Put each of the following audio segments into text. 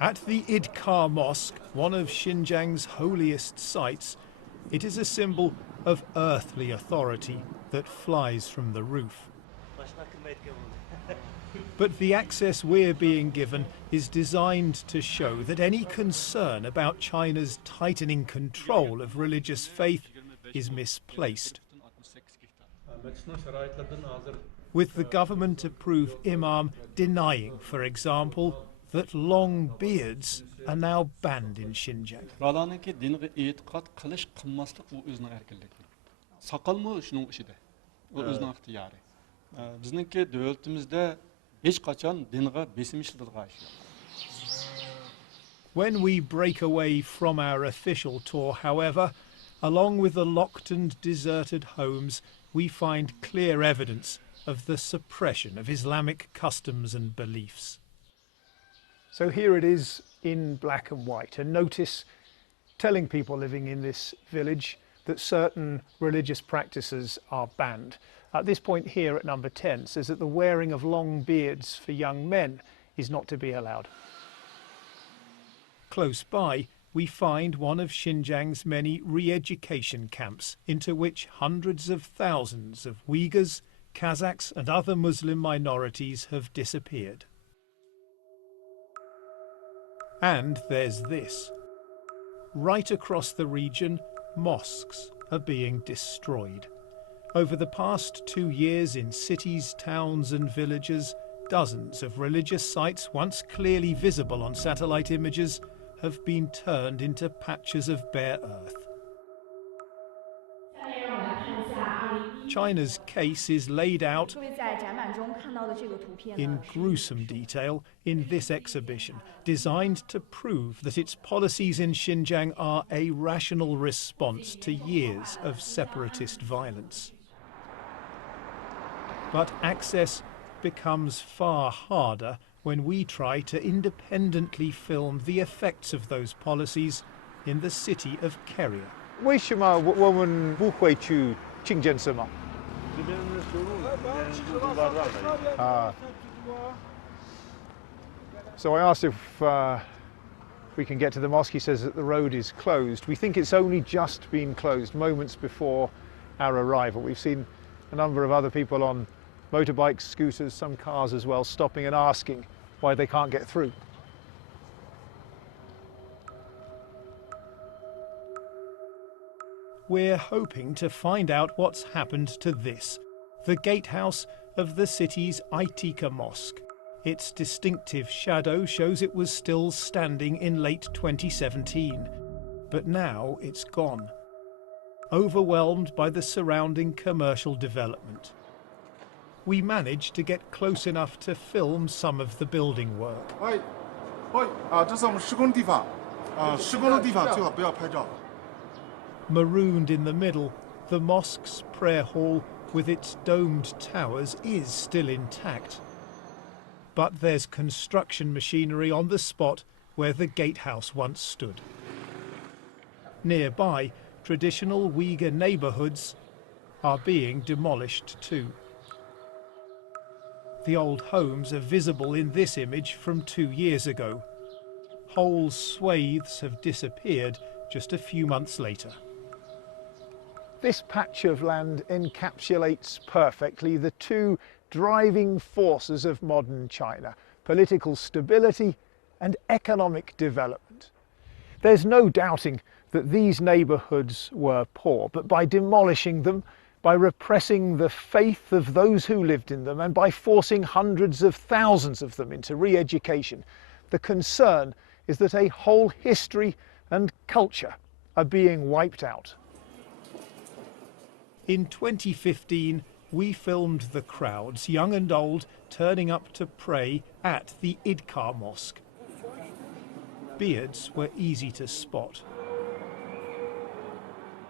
At the Idkar Mosque, one of Xinjiang's holiest sites, it is a symbol of earthly authority that flies from the roof. But the access we're being given is designed to show that any concern about China's tightening control of religious faith is misplaced. With the government-approved imam denying, for example, that long beards are now banned in Xinjiang. When we break away from our official tour, however, along with the locked and deserted homes, we find clear evidence of the suppression of Islamic customs and beliefs. So here it is in black and white, a notice telling people living in this village that certain religious practices are banned. At this point here at number 10 says that the wearing of long beards for young men is not to be allowed. Close by, we find one of Xinjiang's many re-education camps into which hundreds of thousands of Uyghurs, Kazakhs and other Muslim minorities have disappeared. And there's this. Right across the region, mosques are being destroyed. Over the past 2 years in cities, towns and villages, dozens of religious sites once clearly visible on satellite images have been turned into patches of bare earth. China's case is laid out in gruesome detail in this exhibition, designed to prove that its policies in Xinjiang are a rational response to years of separatist violence. But access becomes far harder when we try to independently film the effects of those policies in the city of Keria. 为什么我们不会去清真寺吗？ So I asked if we can get to the mosque. He says that the road is closed. We think it's only just been closed moments before our arrival. We've seen a number of other people on motorbikes, scooters, some cars as well, stopping and asking why they can't get through. We're hoping to find out what's happened to this, the gatehouse of the city's Aitika Mosque. Its distinctive shadow shows it was still standing in late 2017, but now it's gone, overwhelmed by the surrounding commercial development. We managed to get close enough to film some of the building work. Marooned in the middle, the mosque's prayer hall with its domed towers is still intact. But there's construction machinery on the spot where the gatehouse once stood. Nearby, traditional Uyghur neighbourhoods are being demolished too. The old homes are visible in this image from 2 years ago. Whole swathes have disappeared just a few months later. This patch of land encapsulates perfectly the two driving forces of modern China: political stability and economic development. There's no doubting that these neighbourhoods were poor, but by demolishing them, by repressing the faith of those who lived in them, and by forcing hundreds of thousands of them into re-education, the concern is that a whole history and culture are being wiped out. In 2015, we filmed the crowds, young and old, turning up to pray at the Idkar Mosque. Beards were easy to spot.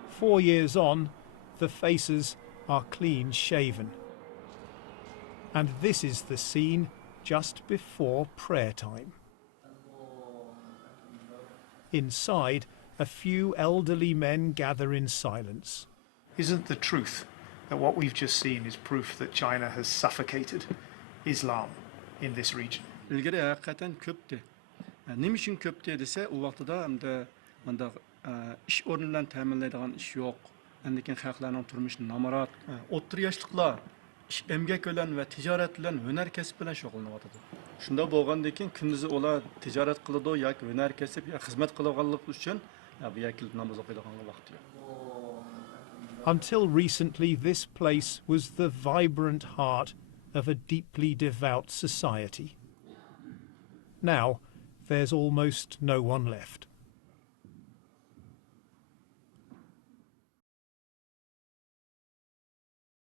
4 years on, the faces are clean shaven. And this is the scene just before prayer time. Inside, a few elderly men gather in silence. Isn't the truth that what we've just seen is proof that China has suffocated Islam in this region? ilgari haqiqatan ko'pdi. Nima uchun ko'p desa, u vaqtida hamda bunda ish o'rni bilan ta'minlaydigan ish yo'q. Lekin xalqlarning turmushi namorat. O'ttir yoshliklar ish emgak bilan va tijorat bilan, hunar kasb bilan shug'ullanyotadi. Shunda bo'lgandan keyin kunduzi ular tijorat qiladi yoki hunar kasb yoki xizmat qilganlik uchun bu yakil namoz o'qiydigan vaqt yo'q. Until recently, this place was the vibrant heart of a deeply devout society. Now, there's almost no one left.